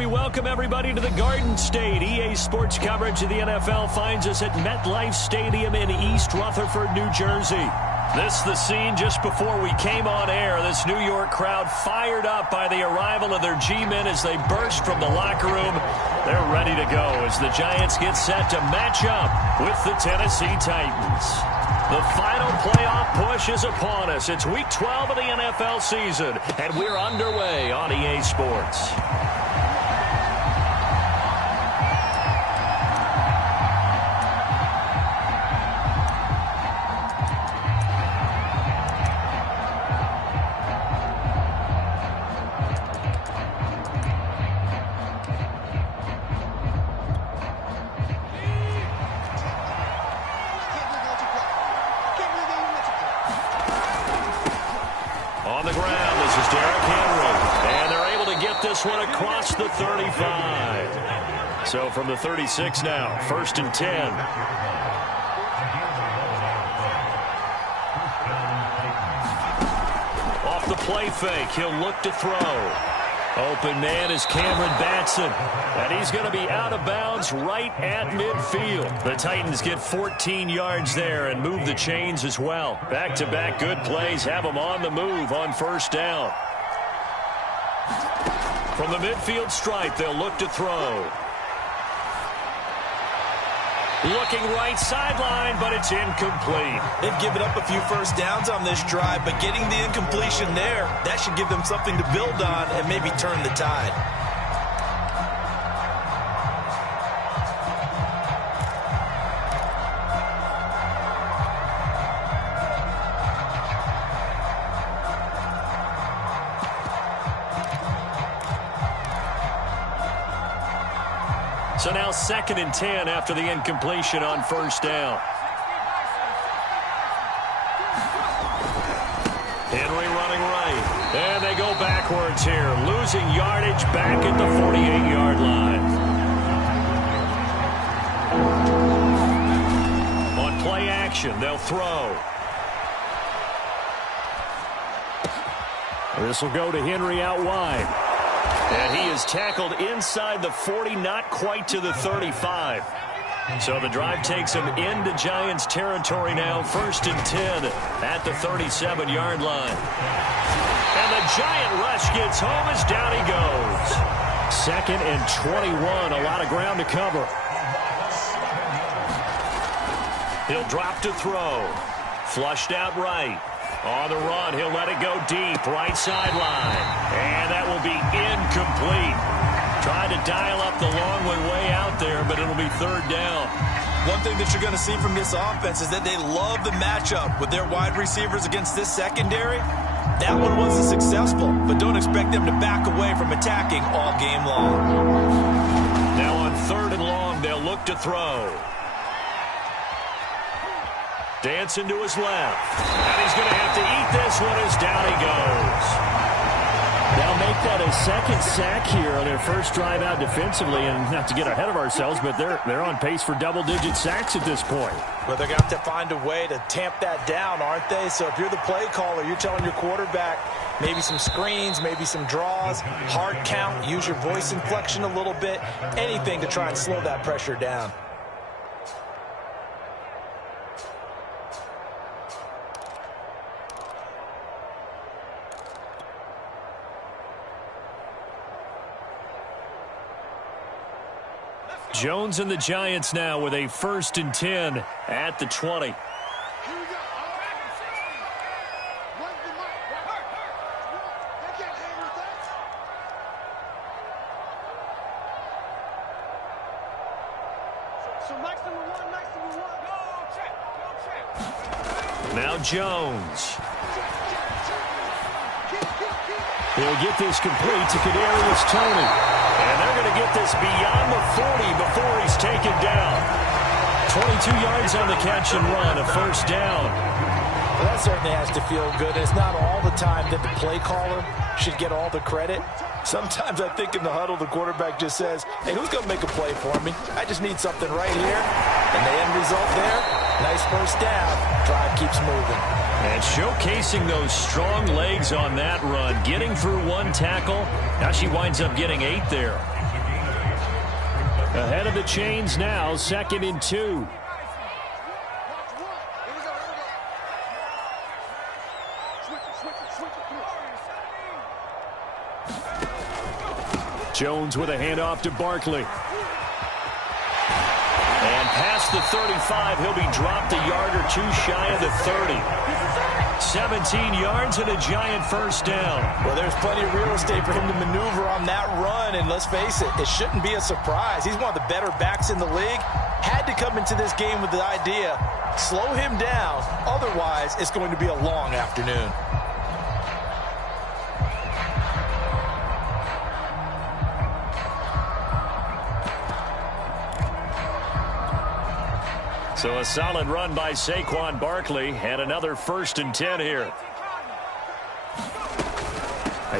we welcome everybody to the Garden State. EA Sports coverage of the NFL finds us at MetLife Stadium in East Rutherford, New Jersey. This is the scene just before we came on air. This New York crowd fired up by the arrival of their G-men as they burst from the locker room. They're ready to go as the Giants get set to match up with the Tennessee Titans. The final playoff push is upon us. It's Week 12 of the NFL season, and we're underway on EA Sports. On the ground, this is Derrick Henry, and they're able to get this one across the 35. So from the 36 now, 1st and 10. Off the play fake, he'll look to throw. Open man is Cameron Batson, and he's going to be out of bounds right at midfield. The Titans get 14 yards there and move the chains as well. Back-to-back good plays have them on the move on 1st down. From the midfield stripe, they'll look to throw. Looking right sideline, but it's incomplete. They've given up a few first downs on this drive, but getting the incompletion there, that should give them something to build on and maybe turn the tide. So now 2nd and 10 after the incompletion on 1st down. Henry running right. And they go backwards here. Losing yardage back at the 48-yard line. On play action, they'll throw. This will go to Henry out wide. And he is tackled inside the 40, not quite to the 35. So the drive takes him into Giants territory now. 1st and 10 at the 37-yard line. And the Giant rush gets home as down he goes. 2nd and 21, a lot of ground to cover. He'll drop to throw. Flushed out right. On the run, he'll let it go deep, right sideline. And that will be incomplete. Tried to dial up the long one way out there, but it'll be 3rd down. One thing that you're going to see from this offense is that they love the matchup with their wide receivers against this secondary. That one wasn't successful, but don't expect them to back away from attacking all game long. Now on 3rd and long, they'll look to throw. Dancing to his left. And he's going to have to eat this one as down he goes. They'll make that a 2nd sack here on their first drive out defensively. And not to get ahead of ourselves, but they're on pace for double-digit sacks at this point. Well, they're going to have to find a way to tamp that down, aren't they? So if you're the play caller, you're telling your quarterback maybe some screens, maybe some draws, hard count, use your voice inflection a little bit, anything to try and slow that pressure down. Jones and the Giants now with a 1st and 10 at the 20. Now Jones. He'll get this complete to Kadarius Toney. And they're going to get this beyond the 40 before he's taken down. 22 yards on the catch and run, a 1st down. Well, that certainly has to feel good. It's not all the time that the play caller should get all the credit. Sometimes I think in the huddle, the quarterback just says, hey, who's going to make a play for me? I just need something right here. And the end result there, nice 1st down. Drive keeps moving. And showcasing those strong legs on that run. Getting through 1 tackle. Now she winds up getting 8 there. Ahead of the chains now, 2nd and 2. Jones with a handoff to Barkley. And past the 35, he'll be dropped a yard or two shy of the 30. 17 yards and a giant first down. Well, there's plenty of real estate for him to maneuver on that run, and let's face it, it shouldn't be a surprise. He's one of the better backs in the league. Had to come into this game with the idea, slow him down, otherwise it's going to be a long afternoon. So a solid run by Saquon Barkley, and another 1st and 10 here.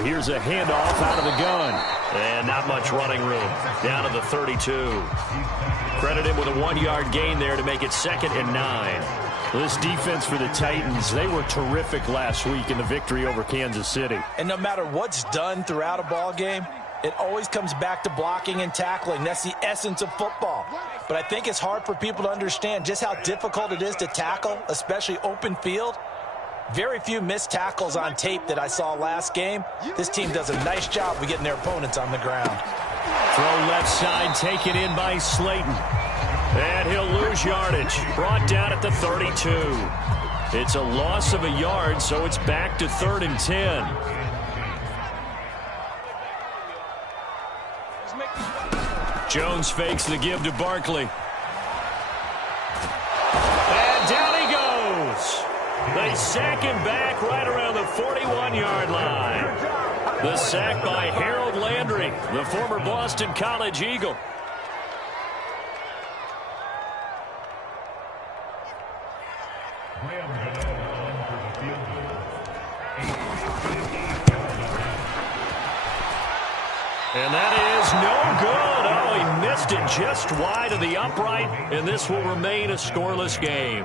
Here's a handoff out of the gun. And not much running room. Down to the 32. Credit him with a 1-yard gain there to make it 2nd and 9. This defense for the Titans, they were terrific last week in the victory over Kansas City. And no matter what's done throughout a ball game, it always comes back to blocking and tackling. That's the essence of football. But I think it's hard for people to understand just how difficult it is to tackle, especially open field. Very few missed tackles on tape that I saw last game. This team does a nice job of getting their opponents on the ground. Throw left side, taken in by Slayton. And he'll lose yardage. Brought down at the 32. It's a loss of a yard, so it's back to 3rd and 10. Jones fakes the give to Barkley. And down he goes. They sack him back right around the 41-yard line. The sack by Harold Landry, the former Boston College Eagle. And that is no good. Oh, he missed it just wide of the upright, and this will remain a scoreless game.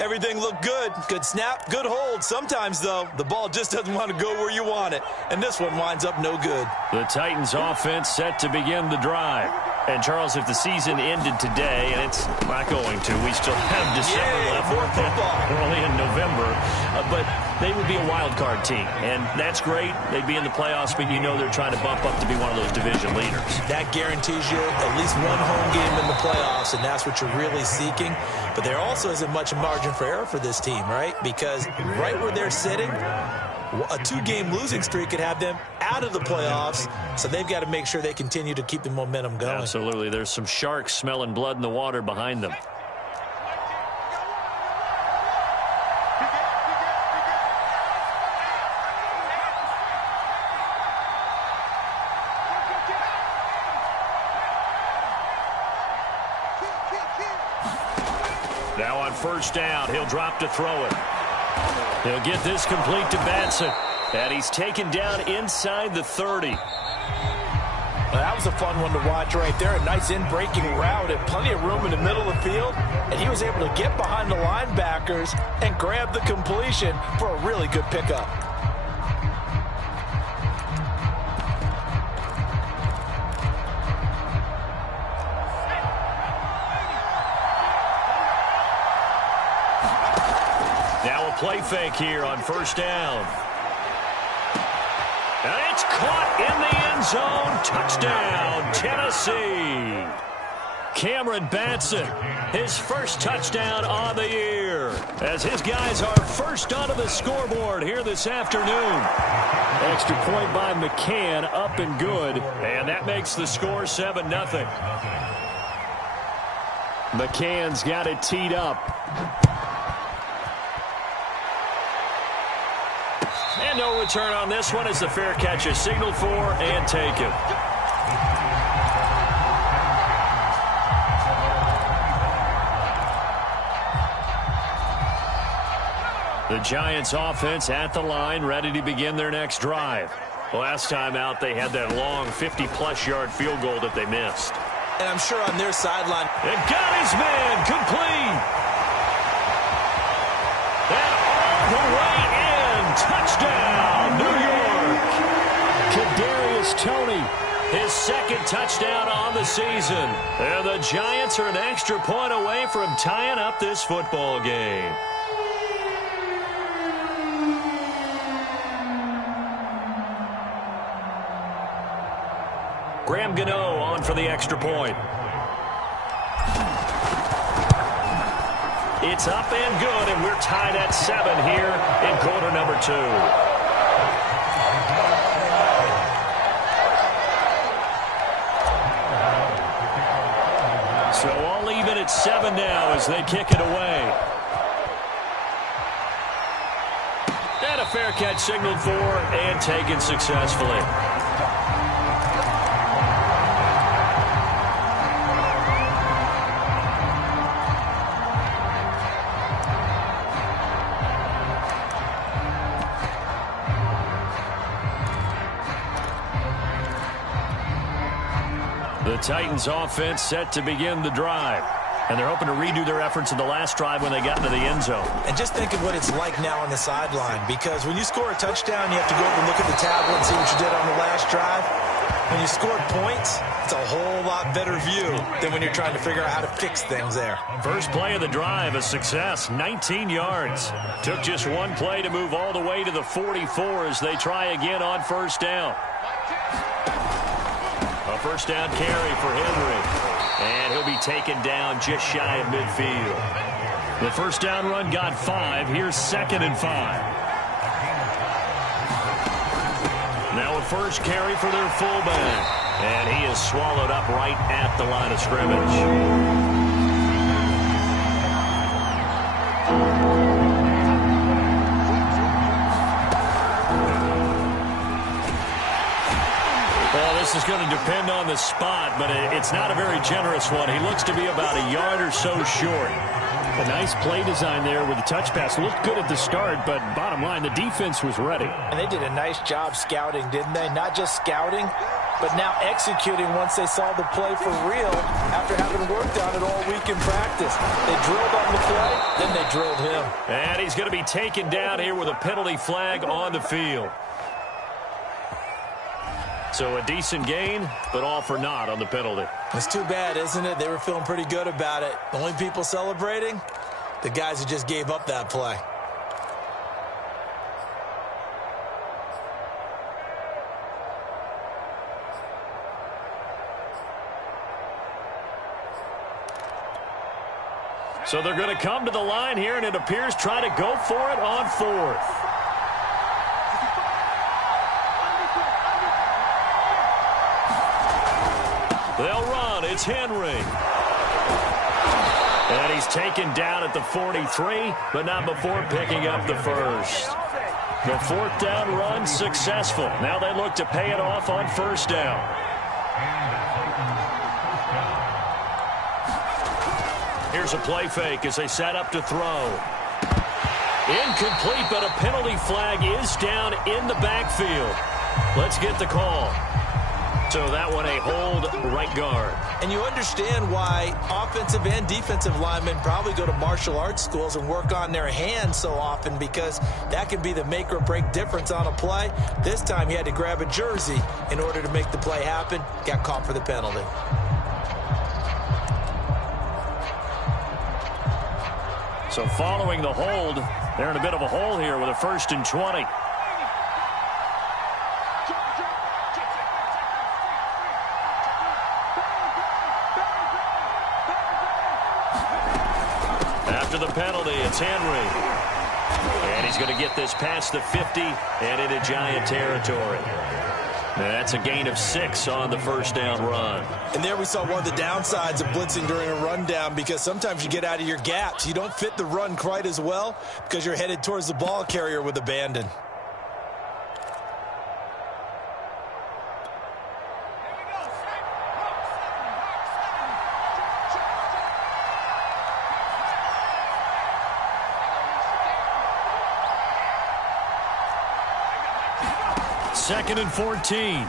Everything looked good. Good snap, good hold. Sometimes, though, the ball just doesn't want to go where you want it, and this one winds up no good. The Titans offense set to begin the drive. And, Charles, if the season ended today, and it's not going to, we still have December left. More football. We're only in November. But they would be a wild card team, and that's great. They'd be in the playoffs, but you know they're trying to bump up to be one of those division leaders. That guarantees you at least one home game in the playoffs, and that's what you're really seeking. But there also isn't much margin for error for this team, right? Because right where they're sitting, a 2-game losing streak could have them out of the playoffs, so they've got to make sure they continue to keep the momentum going. Absolutely. There's some sharks smelling blood in the water behind them. Now on 1st down, he'll drop to throw it. He'll get this complete to Batson. And he's taken down inside the 30. Well, that was a fun one to watch right there. A nice in-breaking route and plenty of room in the middle of the field. And he was able to get behind the linebackers and grab the completion for a really good pickup. Now a play fake here on 1st down. And it's caught in the end zone. Touchdown, Tennessee. Cameron Batson, his first touchdown on the year, as his guys are first onto the scoreboard here this afternoon. Extra point by McCann, up and good, and that makes the score 7-0. McCann's got it teed up. And no return on this one as the fair catch is signaled for and taken. The Giants offense at the line, ready to begin their next drive. Last time out, they had that long 50-plus yard field goal that they missed. And I'm sure on their sideline. It got his man complete. And all the way in. Touchdown, New York. Kadarius Toney his second touchdown on the season. And the Giants are an extra point away from tying up this football game. Graham Gano on for the extra point. It's up and good, and we're tied at 7 here in quarter number 2. So all even at 7 now as they kick it away. And a fair catch signaled for and taken successfully. The Titans offense set to begin the drive. And they're hoping to redo their efforts in the last drive when they got into the end zone. And just think of what it's like now on the sideline, because when you score a touchdown, you have to go over and look at the tablet and see what you did on the last drive. When you scored points, it's a whole lot better view than when you're trying to figure out how to fix things there. First play of the drive, a success, 19 yards. Took just one play to move all the way to the 44 as they try again on first down. A first down carry for Henry. And he'll be taken down just shy of midfield. The first down run got 5. Here's 2nd and 5. Now a first carry for their fullback. And he is swallowed up right at the line of scrimmage. This is going to depend on the spot, but it's not a very generous one. He looks to be about a yard or so short. A nice play design there with the touch pass. Looked good at the start, but bottom line, the defense was ready. And they did a nice job scouting, didn't they? Not just scouting, but now executing once they saw the play for real after having worked on it all week in practice. They drilled on the play, then they drilled him. And he's going to be taken down here with a penalty flag on the field. So a decent gain, but all for naught on the penalty. It's too bad, isn't it? They were feeling pretty good about it. The only people celebrating, the guys who just gave up that play. So they're going to come to the line here, and it appears try to go for it on 4th. They'll run. It's Henry. And he's taken down at the 43, but not before picking up the first. The 4th down run successful. Now they look to pay it off on first down. Here's a play fake as they set up to throw. Incomplete, but a penalty flag is down in the backfield. Let's get the call. So that one a hold right guard. And you understand why offensive and defensive linemen probably go to martial arts schools and work on their hands so often, because that can be the make or break difference on a play. This time he had to grab a jersey in order to make the play happen. Got caught for the penalty. So following the hold, they're in a bit of a hole here with a 1st and 20. After the penalty, it's Henry. And he's going to get this past the 50 and into Giant territory. That's a gain of 6 on the first down run. And there we saw one of the downsides of blitzing during a rundown, because sometimes you get out of your gaps. You don't fit the run quite as well because you're headed towards the ball carrier with abandon. Second and 14.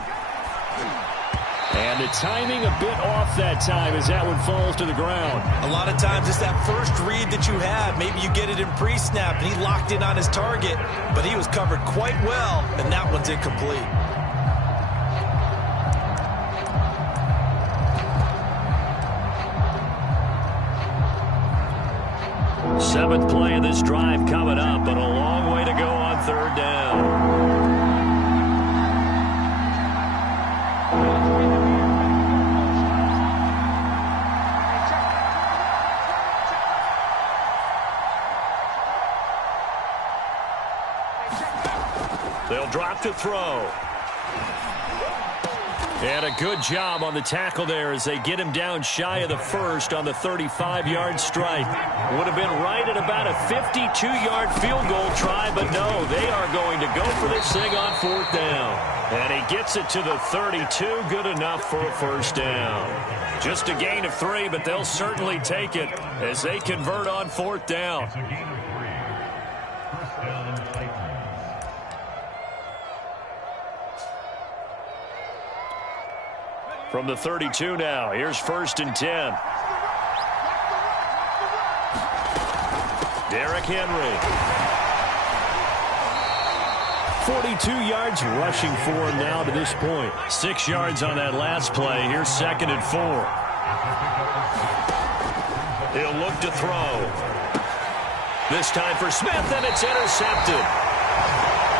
And the timing a bit off that time as that one falls to the ground. A lot of times it's that first read that you have. Maybe you get it in pre-snap and he locked in on his target, but he was covered quite well, and that one's incomplete. 7th play of this drive coming up, but a long way to go on 3rd down. They'll drop to throw. And a good job on the tackle there as they get him down shy of the first on the 35-yard strike. Would have been right at about a 52-yard field goal try, but no, they are going to go for this thing on 4th down. And he gets it to the 32, good enough for a 1st down. Just a gain of 3, but they'll certainly take it as they convert on 4th down. From the 32 now, here's 1st and 10. Derrick Henry. 42 yards rushing for him now to this point. 6 yards on that last play. Here's 2nd and 4. He'll look to throw. This time for Smith, and it's intercepted.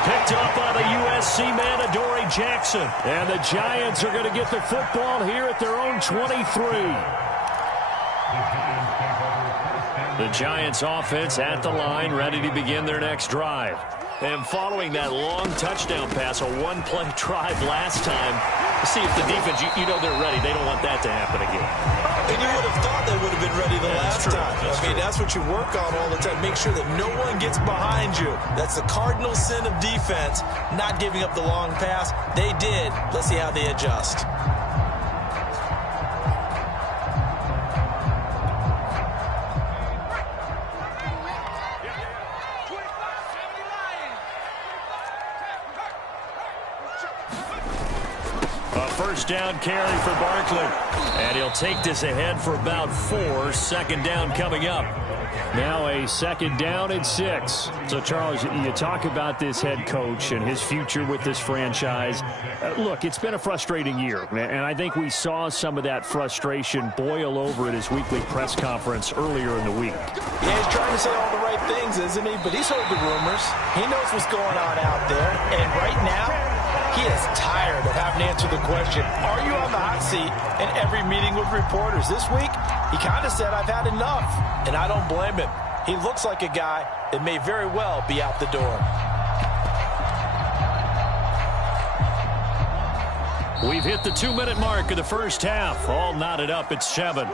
Picked up by the USC man, Adoree Jackson. And the Giants are going to get the football here at their own 23. The Giants offense at the line, ready to begin their next drive. And following that long touchdown pass, a one-play drive last time, see if the defense, you know they're ready. They don't want that to happen again. And you would have thought they would have been ready the last time. That's what you work on all the time. Make sure that no one gets behind you. That's the cardinal sin of defense, not giving up the long pass. They did. Let's see how they adjust. First down carry for Barkley. And he'll take this ahead for about 4. 2nd down coming up. Now a 2nd down and 6. So, Charles, you talk about this head coach and his future with this franchise. Look, it's been a frustrating year, and I think we saw some of that frustration boil over at his weekly press conference earlier in the week. Yeah, he's trying to say all the right things, isn't he? But he's heard the rumors. He knows what's going on out there. And right now, he is tired of having to answer the question, are you on the hot seat, in every meeting with reporters. This week, he kind of said, I've had enough, and I don't blame him. He looks like a guy that may very well be out the door. We've hit the 2-minute mark of the first half. All knotted up at 7.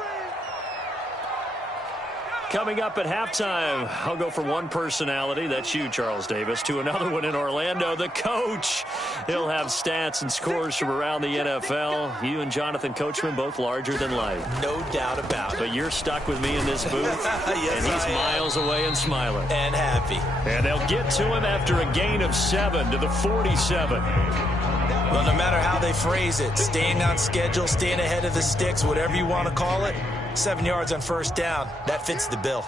Coming up at halftime, I'll go from one personality, that's you, Charles Davis, to another one in Orlando, the coach. He'll have stats and scores from around the NFL. You and Jonathan Coachman, both larger than life. No doubt about it. But you're stuck with me in this booth, yes, and he's miles away and smiling. And happy. And they'll get to him after a gain of 7 to the 47. Well, no matter how they phrase it, staying on schedule, staying ahead of the sticks, whatever you want to call it, 7 yards on first down. That fits the bill.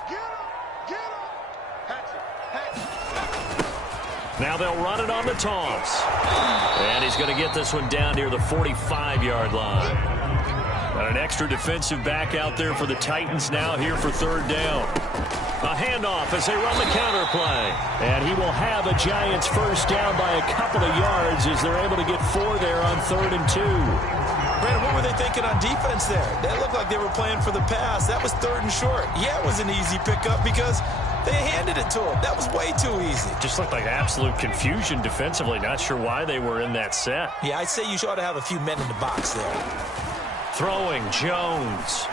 Now they'll run it on the toss. And he's going to get this one down near the 45-yard line. Got an extra defensive back out there for the Titans now here for 3rd down. A handoff as they run the counter play. And he will have a Giants first down by a couple of yards as they're able to get 4 there on 3rd and 2. Brandon, what were they thinking on defense there? That looked like they were playing for the pass. That was 3rd and short. Yeah, it was an easy pickup because they handed it to him. That was way too easy. Just looked like absolute confusion defensively. Not sure why they were in that set. Yeah, I'd say you ought to have a few men in the box there. Throwing, Jones.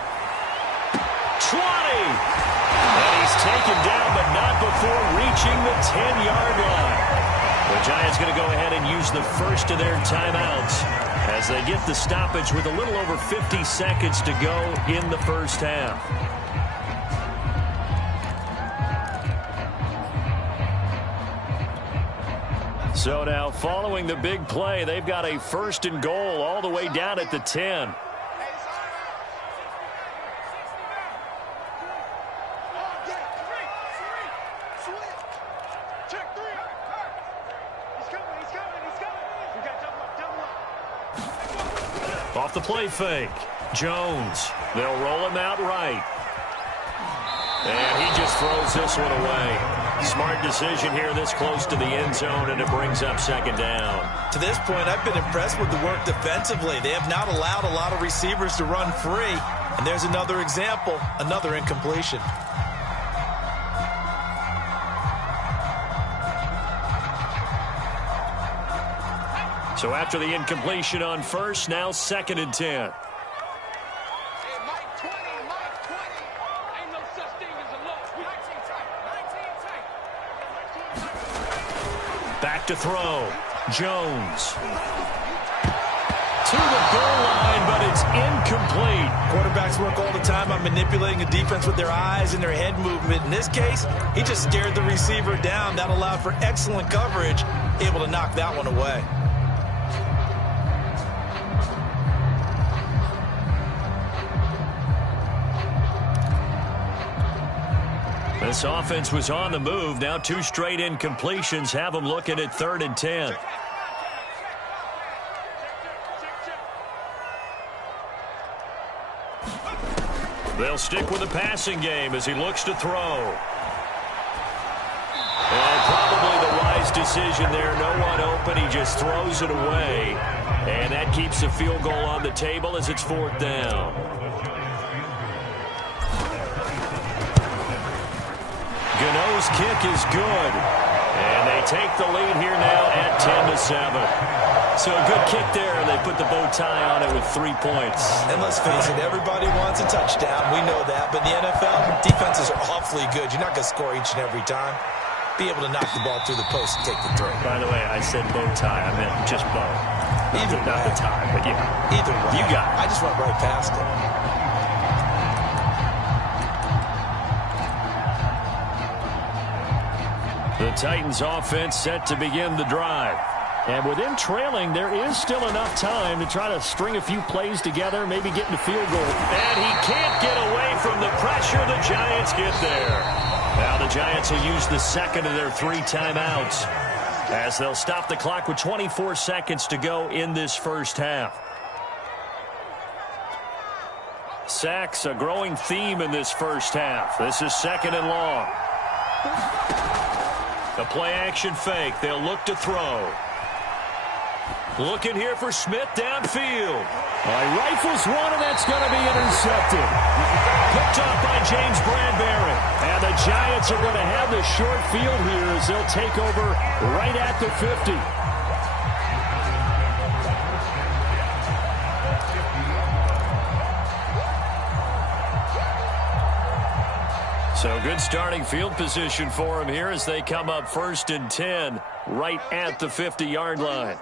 20! And he's taken down, but not before reaching the 10-yard line. The Giants going to go ahead and use the first of their timeouts as they get the stoppage with a little over 50 seconds to go in the first half. So now following the big play, they've got a 1st and goal all the way down at the 10. Off the play fake. Jones. They'll roll him out right. And he just throws this one away. Smart decision here this close to the end zone, and it brings up second down. To this point, I've been impressed with the work defensively. They have not allowed a lot of receivers to run free. And there's another example, another incompletion. So after the incompletion on first, now 2nd and 10. Back to throw. Jones. To the goal line, but it's incomplete. Quarterbacks work all the time on manipulating a defense with their eyes and their head movement. In this case, he just stared the receiver down. That allowed for excellent coverage, able to knock that one away. This offense was on the move. Now 2 straight incompletions have them looking at 3rd and 10. They'll stick with the passing game as he looks to throw. And probably the wise decision there. No one open. He just throws it away. And that keeps the field goal on the table as it's 4th down. Gano's kick is good. And they take the lead here now at 10-7. So a good kick there. They put the bow tie on it with 3 points. And let's face it, everybody wants a touchdown. We know that. But in the NFL, defenses are awfully good. You're not going to score each and every time. Be able to knock the ball through the post and take the throw. By the way, I said bow tie. I meant just bow. Either way. Not the tie, but yeah. Either way. You got it. I just went right past it. The Titans offense set to begin the drive. And with them trailing, there is still enough time to try to string a few plays together, maybe get in the field goal. And he can't get away from the pressure. The Giants get there. Now the Giants will use the second of their 3 timeouts as they'll stop the clock with 24 seconds to go in this first half. Sacks, a growing theme in this first half. This is 2nd and long. The play-action fake. They'll look to throw. Looking here for Smith downfield. He rifles one, and that's going to be intercepted. Picked off by James Bradbury. And the Giants are going to have the short field here as they'll take over right at the 50. So good starting field position for him here as they come up 1st and 10 right at the 50-yard line.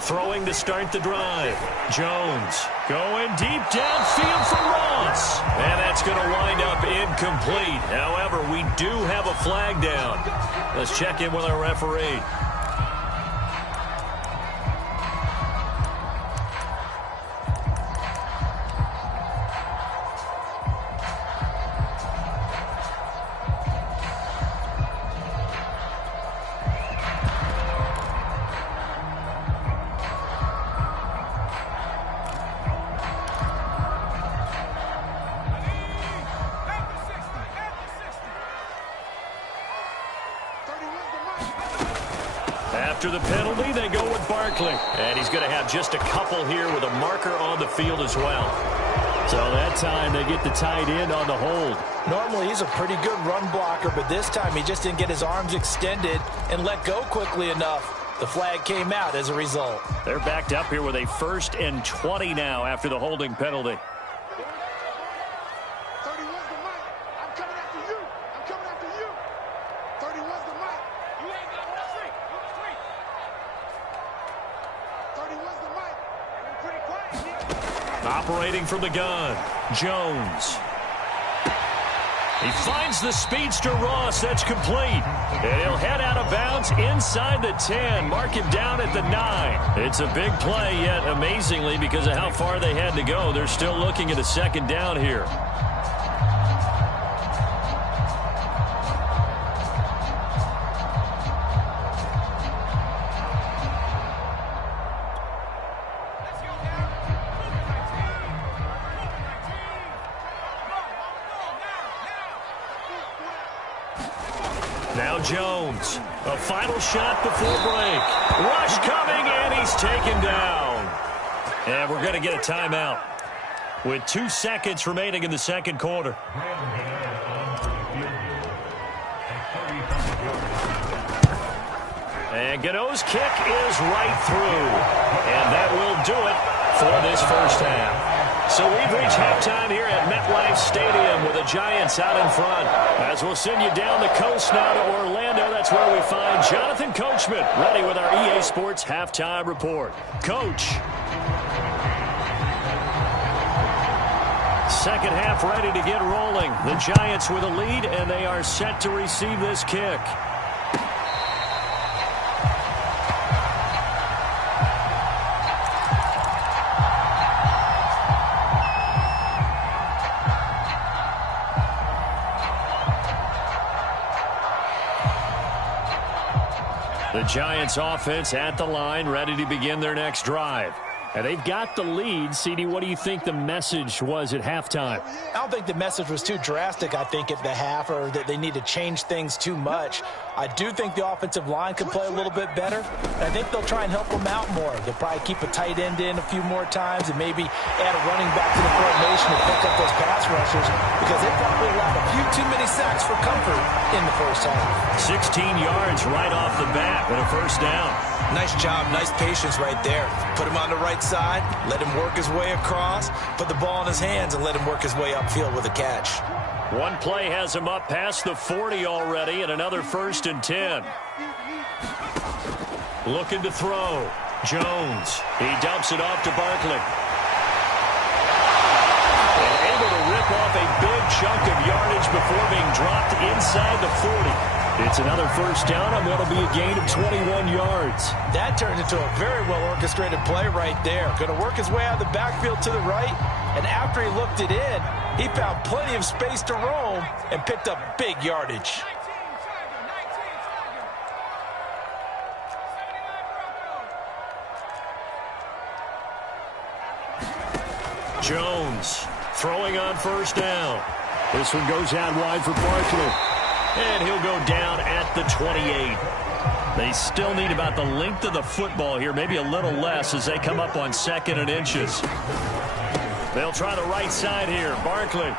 Throwing to start the drive. Jones going deep downfield for Ross. And that's going to wind up incomplete. However, we do have a flag down. Let's check in with our referee. After the penalty, they go with Barkley. And he's going to have just a couple here with a marker on the field as well. So that time they get the tight end on the hold. Normally he's a pretty good run blocker, but this time he just didn't get his arms extended and let go quickly enough. The flag came out as a result. They're backed up here with a 1st and 20 now after the holding penalty. Operating from the gun, Jones. He finds the speedster Ross. That's complete. And he'll head out of bounds inside the 10. Mark him down at the 9. It's a big play, yet amazingly, because of how far they had to go, they're still looking at a 2nd down here. Now Jones, a final shot before break. Rush coming, and he's taken down. And we're going to get a timeout with 2 seconds remaining in the second quarter. And Gano's kick is right through. And that will do it for this first half. So we've reached halftime here at MetLife Stadium with the Giants out in front. As we'll send you down the coast now to Orlando, that's where we find Jonathan Coachman ready with our EA Sports Halftime Report. Coach. Second half ready to get rolling. The Giants with a lead, and they are set to receive this kick. The Giants offense at the line, ready to begin their next drive. And they've got the lead. CD, what do you think the message was at halftime? I don't think the message was too drastic, I think, at the half, or that they need to change things too much. I do think the offensive line could play a little bit better. And I think they'll try and help them out more. They'll probably keep a tight end in a few more times and maybe add a running back to the formation to pick up those pass rushers, because they probably allowed a few too many sacks for comfort in the first half. 16 yards right off the bat with a first down. Nice job, nice patience right there. Put him on the right side, let him work his way across, put the ball in his hands, and let him work his way upfield with a catch. One play has him up past the 40 already, and another 1st and 10. Looking to throw. Jones. He dumps it off to Barkley. And able to rip off a big chunk of yardage before being dropped inside the 40. It's another first down on what will be a gain of 21 yards. That turned into a very well-orchestrated play right there. Going to work his way out of the backfield to the right, and after he looked it in, he found plenty of space to roam and picked up big yardage. Jones throwing on first down. This one goes out wide for Barkley. And he'll go down at the 28. They still need about the length of the football here, maybe a little less as they come up on 2nd and inches. They'll try the right side here. Barkley. And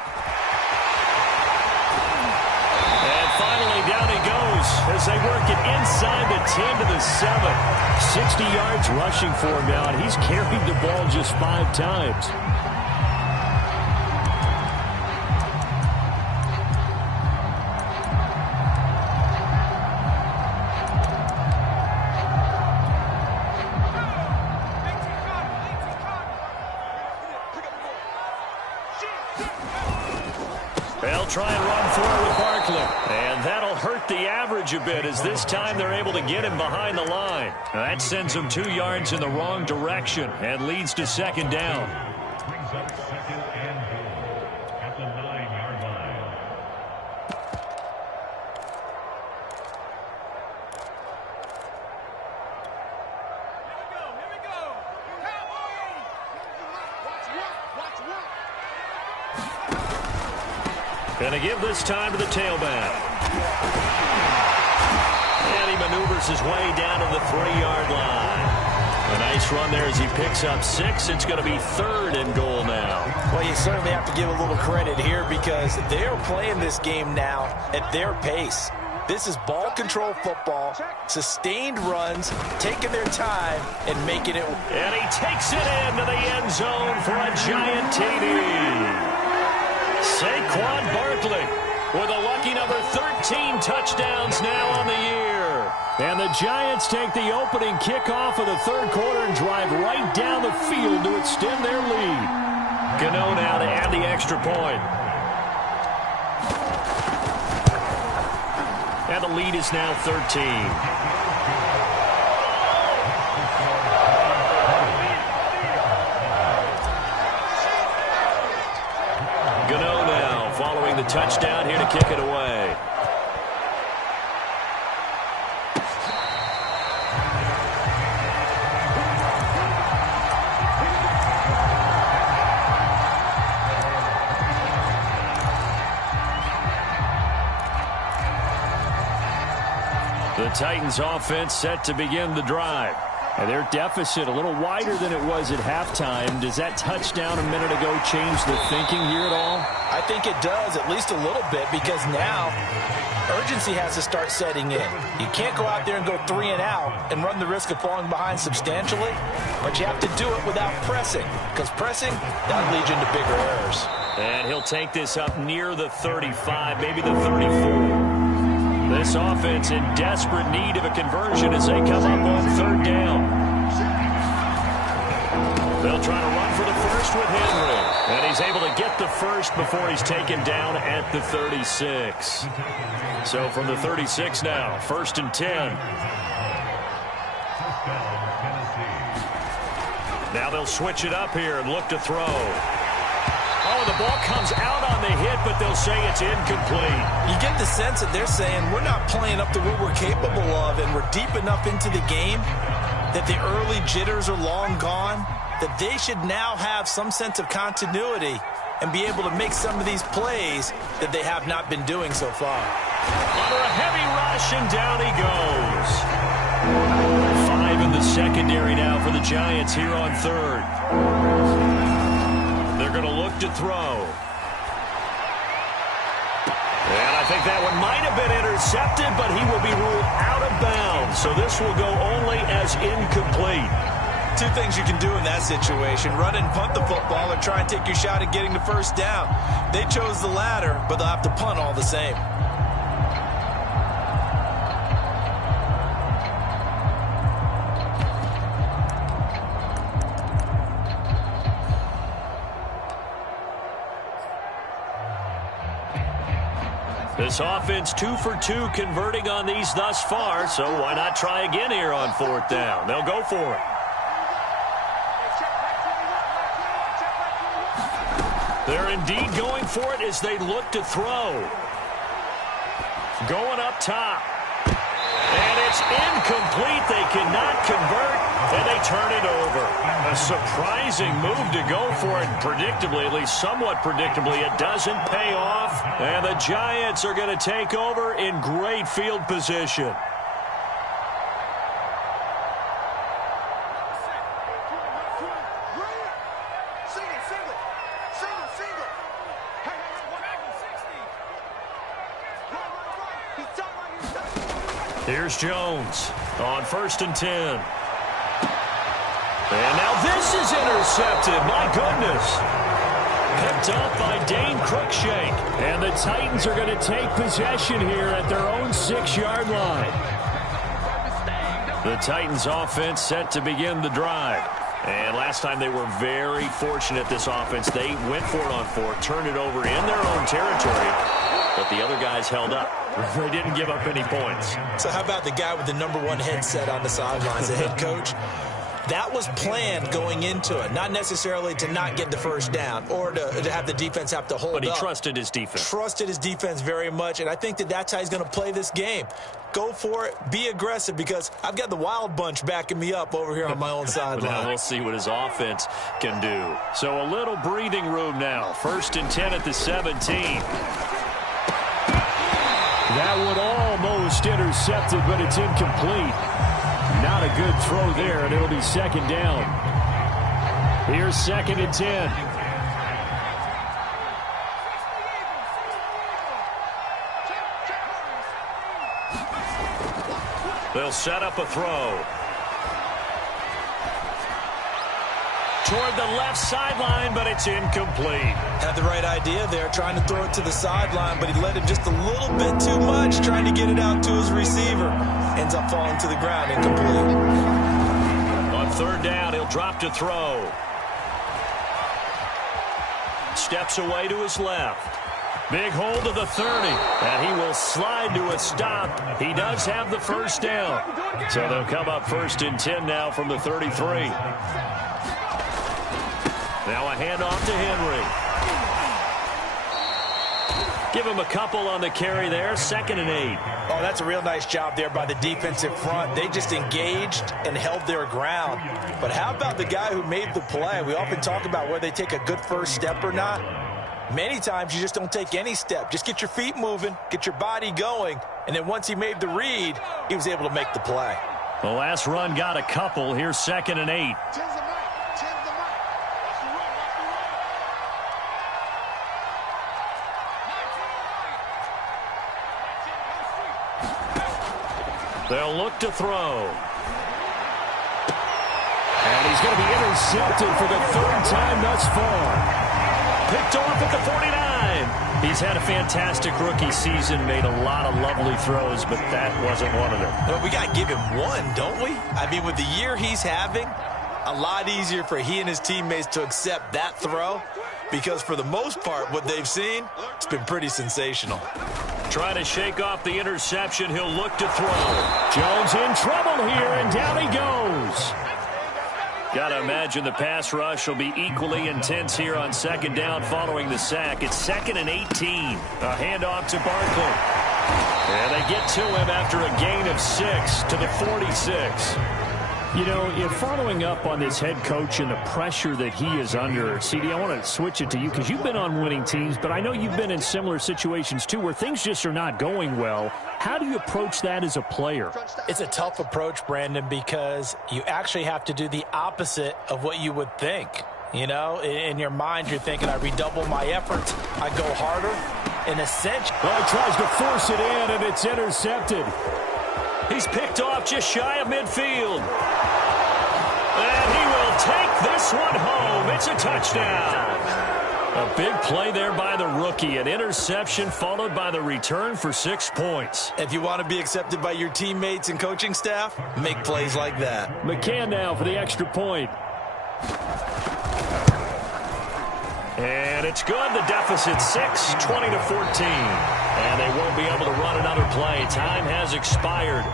finally down he goes as they work it inside the 10 to the 7. 60 yards rushing for him now, and he's carried the ball just 5 times. They'll try and run forward with Barkley. And that'll hurt the average a bit as this time they're able to get him behind the line. Now that sends him 2 yards in the wrong direction and leads to 2nd down. Brings up 2nd and goal at the 9-yard line. Here we go. Cowboys! Watch work. Going to give this time to the tailback. And he maneuvers his way down to the 3-yard line. A nice run there as he picks up 6. It's going to be 3rd and goal now. Well, you certainly have to give a little credit here because they're playing this game now at their pace. This is ball control football, sustained runs, taking their time and making it. And he takes it into the end zone for a giant TD. Saquon Barkley with a lucky number 13 touchdowns now on the year. And the Giants take the opening kickoff of the 3rd quarter and drive right down the field to extend their lead. Gano now to add the extra point. And the lead is now 13. The touchdown here to kick it away. Titans offense set to begin the drive. And their deficit a little wider than it was at halftime. Does that touchdown a minute ago change the thinking here at all? I think it does, at least a little bit, because now urgency has to start setting in. You can't go out there and go 3 and out and run the risk of falling behind substantially, but you have to do it without pressing, because pressing, that'll lead you into bigger errors. And he'll take this up near the 35, maybe the 34. This offense in desperate need of a conversion as they come up on 3rd down. They'll try to run for the first with Henry. And he's able to get the first before he's taken down at the 36. So from the 36 now, 1st and 10. Now they'll switch it up here and look to throw. Oh, the ball comes out on the hit, but they'll say it's incomplete. You get the sense that they're saying we're not playing up to what we're capable of, and we're deep enough into the game that the early jitters are long gone, that they should now have some sense of continuity and be able to make some of these plays that they have not been doing so far. Under a heavy rush, and down he goes. 5 in the secondary now for the Giants here on 3rd. They're going to look to throw. And I think that one might have been intercepted, but he will be ruled out of bounds. So this will go only as incomplete. 2 things you can do in that situation: run and punt the football, or try and take your shot at getting the first down. They chose the latter, but they'll have to punt all the same. This offense 2 for 2 converting on these thus far, so why not try again here on 4th down? They'll go for it. They're indeed going for it as they look to throw. Going up top. And it's incomplete. They cannot convert, and they turn it over. A surprising move to go for it. Predictably, at least somewhat predictably, it doesn't pay off. And the Giants are going to take over in great field position. Here's Jones on 1st and 10. And now this is intercepted. My goodness. Picked up by Dane Cruikshank. And the Titans are going to take possession here at their own 6-yard line. The Titans offense set to begin the drive. And last time they were very fortunate, this offense. They went for it on 4th, turned it over in their own territory, but the other guys held up. They didn't give up any points. So how about the guy with the #1 headset on the sidelines, the head coach? That was planned going into it, not necessarily to not get the first down or to have the defense have to hold up. But he trusted his defense. Trusted his defense very much, and I think that that's how he's going to play this game. Go for it, be aggressive, because I've got the wild bunch backing me up over here on my own sideline. Now we'll see what his offense can do. So a little breathing room now. 1st and 10 at the 17. That one almost intercepted, but it's incomplete. Not a good throw there, and it'll be 2nd down. Here's 2nd and 10. They'll set up a throw. Toward the left sideline, but it's incomplete. Had the right idea there, trying to throw it to the sideline, but he let him just a little bit too much, trying to get it out to his receiver. Ends up falling to the ground, incomplete. On 3rd down, he'll drop to throw. Steps away to his left. Big hold of the 30, and he will slide to a stop. He does have the first down. So they'll come up 1st and 10 now from the 33. Now a handoff to Henry. Give him a couple on the carry there. 2nd and 8. Oh, that's a real nice job there by the defensive front. They just engaged and held their ground. But how about the guy who made the play? We often talk about whether they take a good first step or not. Many times you just don't take any step. Just get your feet moving, get your body going, and then once he made the read, he was able to make the play. The last run got a couple. Here's 2nd and 8. Tens the mic. Tens the mic. Watch the run. Watch the run. They'll look to throw. And he's going to be intercepted for the 3rd time thus far. Picked off at the 49. He's had a fantastic rookie season, made a lot of lovely throws, but that wasn't one of them. Well, we got to give him one, don't we? I mean, with the year he's having, a lot easier for he and his teammates to accept that throw because for the most part, what they've seen, it's been pretty sensational. Trying to shake off the interception. He'll look to throw. Jones in trouble here, and down he goes. Got to imagine the pass rush will be equally intense here on 2nd down following the sack. It's 2nd and 18. A handoff to Barkley. And they get to him after a gain of 6 to the 46. You know, if following up on this head coach and the pressure that he is under, CD, I want to switch it to you because you've been on winning teams, but I know you've been in similar situations too where things just are not going well. How do you approach that as a player? It's a tough approach, Brandon, because you actually have to do the opposite of what you would think. You know, in your mind, you're thinking, I redouble my efforts, I go harder. In a sense, well, he tries to force it in, and it's intercepted. He's picked off just shy of midfield. And he will take this one home. It's a touchdown. A big play there by the rookie. An interception followed by the return for 6 points. if you want to be accepted by your teammates and coaching staff, make plays like that. McCann now for the extra point. And it's good. The deficit 6, 20 to 14. And they won't be able to run another play. Time has expired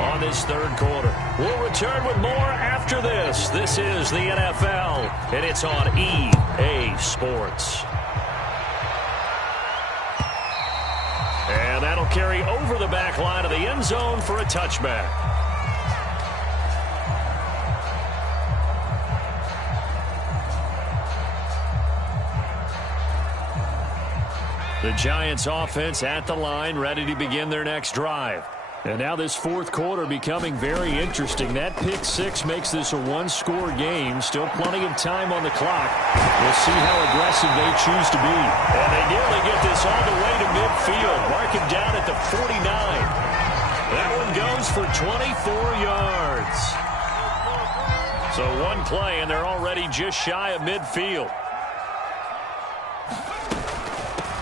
on this 3rd quarter. We'll return with more after this. This is the NFL, and it's on EA Sports. And that'll carry over the back line of the end zone for a touchback. The Giants offense at the line, ready to begin their next drive. And now this 4th quarter becoming very interesting. That pick 6 makes this a 1-score game. Still plenty of time on the clock. We'll see how aggressive they choose to be. And they nearly get this all the way to midfield. Marking down at the 49. That one goes for 24 yards. So one play, and they're already just shy of midfield.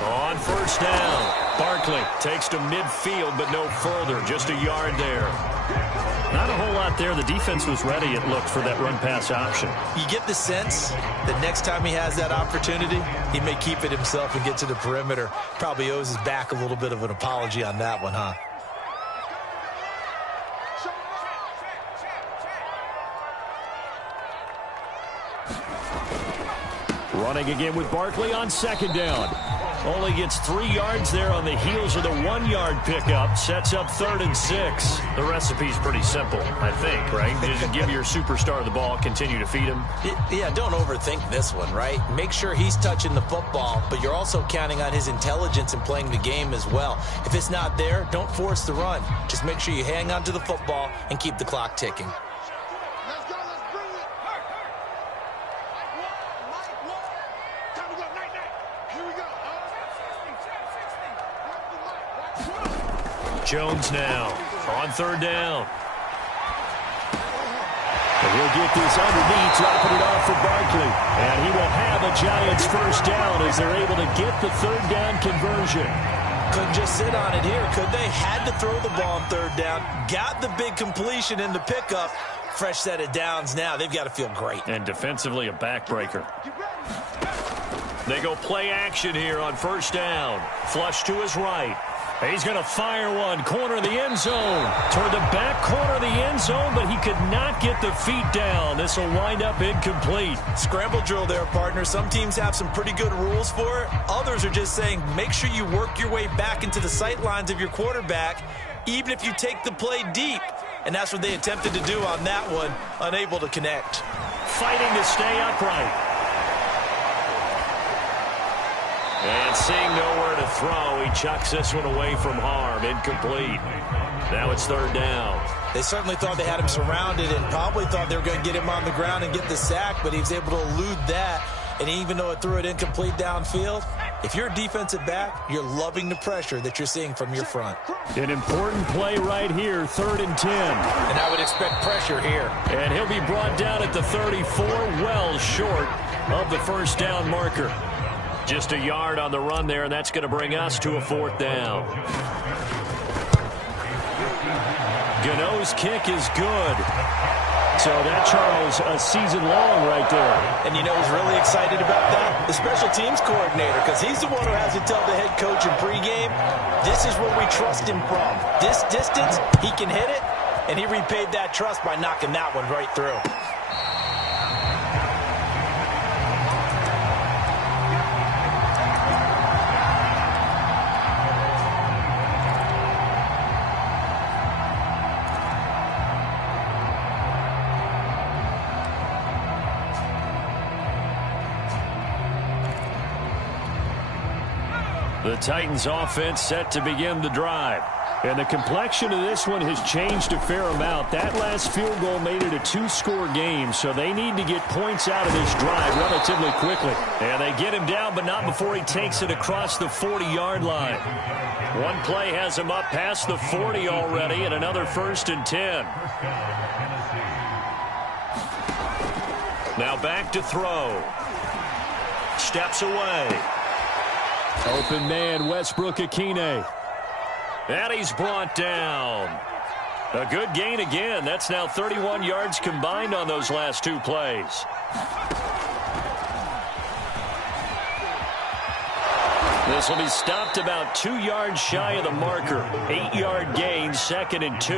On 1st down, Barkley takes to midfield, but no further, just a yard there. Not a whole lot there. The defense was ready, it looked, for that run-pass option. You get the sense that next time he has that opportunity, he may keep it himself and get to the perimeter. Probably owes his back a little bit of an apology on that one, huh? Running again with Barkley on 2nd down. Only gets 3 yards there on the heels of the 1-yard pickup. Sets up 3rd and 6. The recipe's pretty simple, I think, right? Just give your superstar the ball, continue to feed him. Yeah, don't overthink this one, right? Make sure he's touching the football, but you're also counting on his intelligence in playing the game as well. If it's not there, don't force the run. Just make sure you hang on to the football and keep the clock ticking. Let's go. Let's bring it. Mike, time to go. Night. Here we go. Jones now on 3rd down. And he'll get this underneath, dropping it off for Barkley. And he will have a Giants 1st down as they're able to get the 3rd down conversion. Couldn't just sit on it here, could they? Had to throw the ball on 3rd down. Got the big completion in the pickup. Fresh set of downs now. They've got to feel great. And defensively, a backbreaker. They go play action here on 1st down. Flush to his right. He's going to fire one. Corner of the end zone. Toward the back corner of the end zone, but he could not get the feet down. This will wind up incomplete. Scramble drill there, partner. Some teams have some pretty good rules for it. Others are just saying make sure you work your way back into the sight lines of your quarterback, even if you take the play deep. And that's what they attempted to do on that one, unable to connect. Fighting to stay upright. And seeing nowhere to throw, he chucks this one away from harm. Incomplete. Now it's third down. They certainly thought they had him surrounded and probably thought they were going to get him on the ground and get the sack, but he was able to elude that. And even though it threw it incomplete downfield, if you're a defensive back, you're loving the pressure that you're seeing from your front. An important play right here, 3rd and 10. And I would expect pressure here. And he'll be brought down at the 34, well short of the first down marker. Just a yard on the run there, and that's going to bring us to a 4th down. Gano's kick is good. So that, Charles, a season long right there. And you know who's really excited about that? The special teams coordinator, because he's the one who has to tell the head coach in pregame, this is where we trust him from. This distance, he can hit it, and he repaid that trust by knocking that one right through. The Titans offense set to begin the drive. And the complexion of this one has changed a fair amount. That last field goal made it a 2-score game, so they need to get points out of this drive relatively quickly. And they get him down, but not before he takes it across the 40-yard line. One play has him up past the 40 already, and another 1st and 10. Now back to throw. Steps away. Open man, Westbrook-Ikhine. And he's brought down. A good gain again. That's now 31 yards combined on those last 2 plays. This will be stopped about 2 yards shy of the marker. 8-yard gain, 2nd and 2.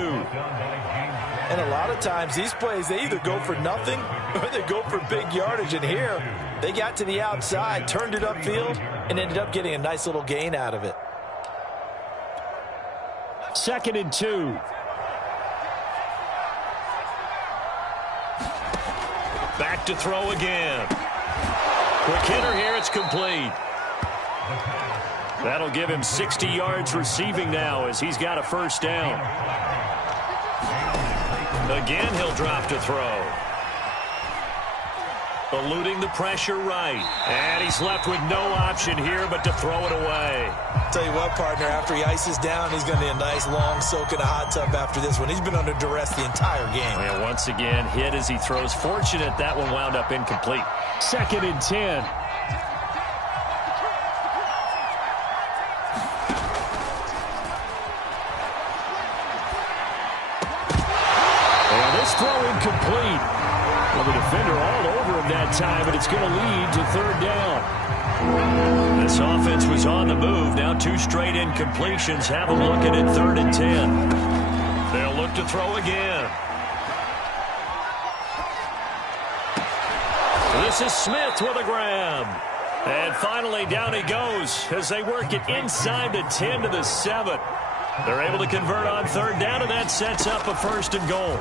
And a lot of times these plays, they either go for nothing or they go for big yardage. And here, they got to the outside, turned it upfield, and ended up getting a nice little gain out of it. 2nd and 2. Back to throw again. Quick hitter here, it's complete. That'll give him 60 yards receiving now as he's got a 1st down. Again, he'll drop to throw. Eluding the pressure right. And he's left with no option here but to throw it away. Tell you what, partner, after he ices down, he's going to need a nice long soak in a hot tub after this one. He's been under duress the entire game. And once again, hit as he throws. Fortunate that one wound up incomplete. 2nd and 10. And this throw incomplete. Well, the defender all over him that time, but it's going to lead to 3rd down. This offense was on the move. Now 2 straight incompletions. Have them looking at 3rd and 10. They'll look to throw again. This is Smith with a grab. And finally down he goes as they work it inside the 10 to the 7. They're able to convert on 3rd down, and that sets up a 1st and goal.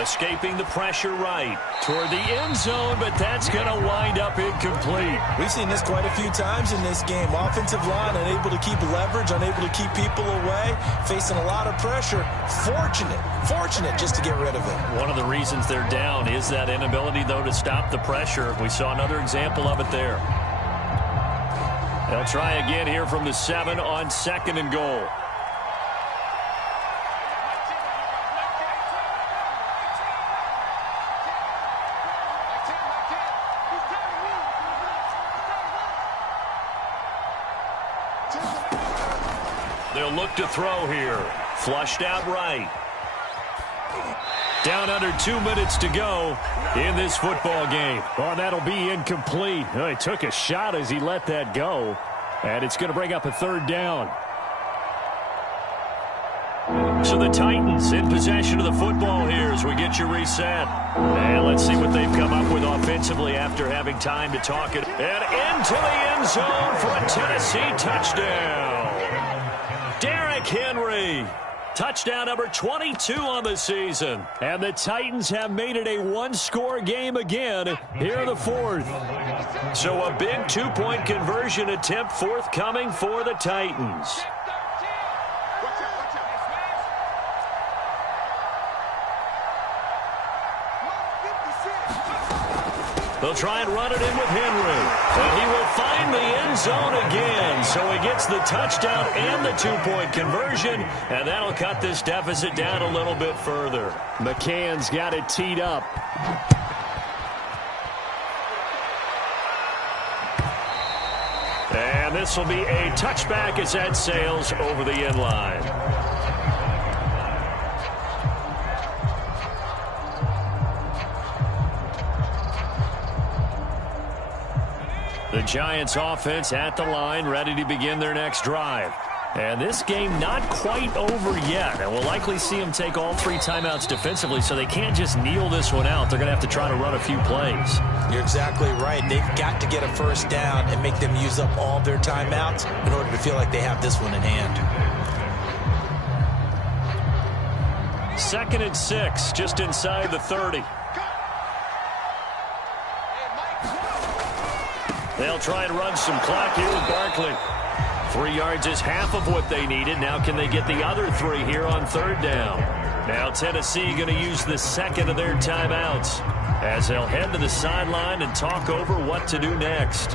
Escaping the pressure right toward the end zone, but that's going to wind up incomplete. We've seen this quite a few times in this game. Offensive line unable to keep leverage, unable to keep people away, facing a lot of pressure. Fortunate just to get rid of it. One of the reasons they're down is that inability, though, to stop the pressure. We saw another example of it there. They'll try again here from the 7 on 2nd and goal. They'll look to throw here. Flushed out right. Down under 2 minutes to go in this football game. Oh, that'll be incomplete. Oh, he took a shot as he let that go. And it's going to bring up a 3rd down. So the Titans in possession of the football here as we get you reset. And let's see what they've come up with offensively after having time to talk it. And into the end zone for a Tennessee touchdown. Derrick Henry. Touchdown number 22 on the season. And the Titans have made it a one-score game again here in the fourth. So a big two-point conversion attempt forthcoming for the Titans. They'll try and run it in with Henry. And he will find the end zone again. So he gets the touchdown and the two-point conversion. And that'll cut this deficit down a little bit further. McCann's got it teed up. And this will be a touchback as that sails over the end line. The Giants offense at the line, ready to begin their next drive. And this game not quite over yet. And we'll likely see them take all 3 timeouts defensively, so they can't just kneel this one out. They're going to have to try to run a few plays. You're exactly right. They've got to get a first down and make them use up all their timeouts in order to feel like they have this one in hand. 2nd and 6, just inside the 30. They'll try and run some clock here with Barkley. 3 yards is half of what they needed. Now can they get the other 3 here on 3rd down? Now Tennessee going to use the 2nd of their timeouts as they'll head to the sideline and talk over what to do next.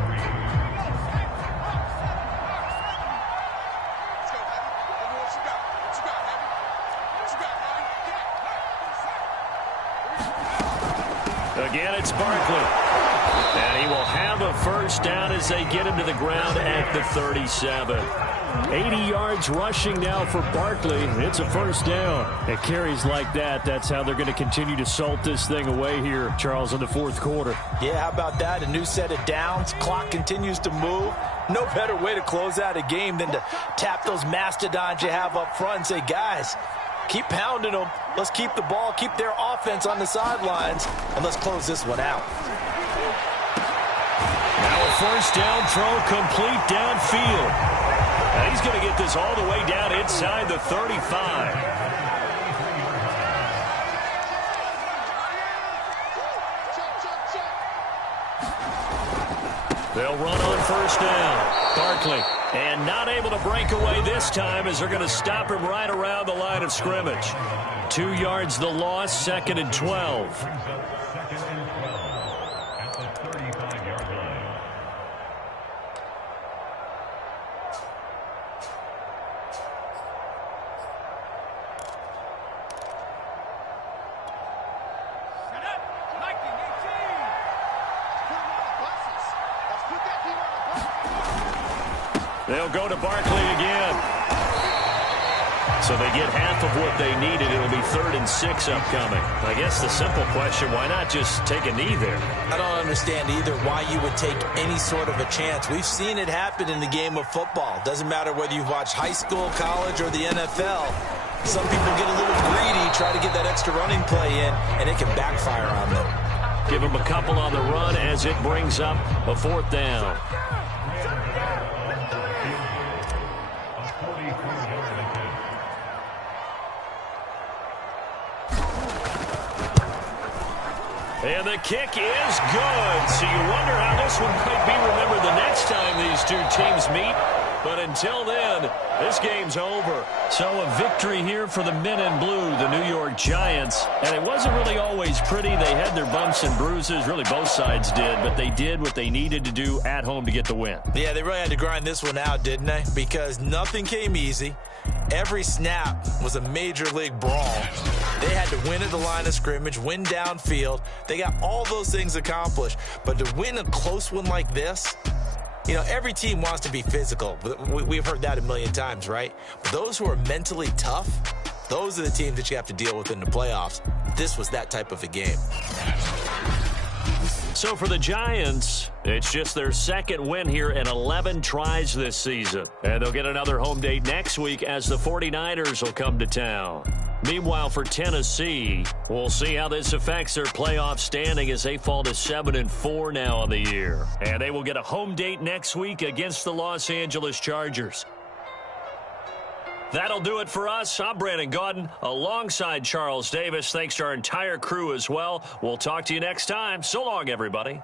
Again, it's Barkley. And he will have a first down as they get him to the ground at the 37. 80 yards rushing now for Barkley. It's a first down. It carries like that. That's how they're going to continue to salt this thing away here, Charles, in the 4th quarter. Yeah, how about that? A new set of downs. Clock continues to move. No better way to close out a game than to tap those mastodons you have up front and say, guys, keep pounding them. Let's keep the ball, keep their offense on the sidelines, and let's close this one out. Now a first down throw complete downfield. And he's going to get this all the way down inside the 35. They'll run on first down. Barkley, and not able to break away this time as they're going to stop him right around the line of scrimmage. 2 yards the loss, 2nd and 12. They'll go to Barkley again. So they get half of what they needed. It'll be 3rd and 6 upcoming. I guess the simple question, why not just take a knee there? I don't understand either why you would take any sort of a chance. We've seen it happen in the game of football. Doesn't matter whether you've watched high school, college, or the NFL. Some people get a little greedy, try to get that extra running play in, and it can backfire on them. Give them a couple on the run as it brings up a 4th down. And the kick is good. So you wonder how this one might be remembered the next time these two teams meet. But until then, this game's over. So a victory here for the men in blue, the New York Giants. And it wasn't really always pretty. They had their bumps and bruises. Really, both sides did. But they did what they needed to do at home to get the win. Yeah, they really had to grind this one out, didn't they? Because nothing came easy. Every snap was a major league brawl. They had to win at the line of scrimmage, win downfield. They got all those things accomplished. But to win a close one like this, you know, every team wants to be physical. We've heard that a million times, right? But those who are mentally tough, those are the teams that you have to deal with in the playoffs. This was that type of a game. So for the Giants, it's just their 2nd win here in 11 tries this season. And they'll get another home date next week as the 49ers will come to town. Meanwhile, for Tennessee, we'll see how this affects their playoff standing as they fall to 7-4 now on the year. And they will get a home date next week against the Los Angeles Chargers. That'll do it for us. I'm Brandon Gaudin alongside Charles Davis. Thanks to our entire crew as well. We'll talk to you next time. So long, everybody.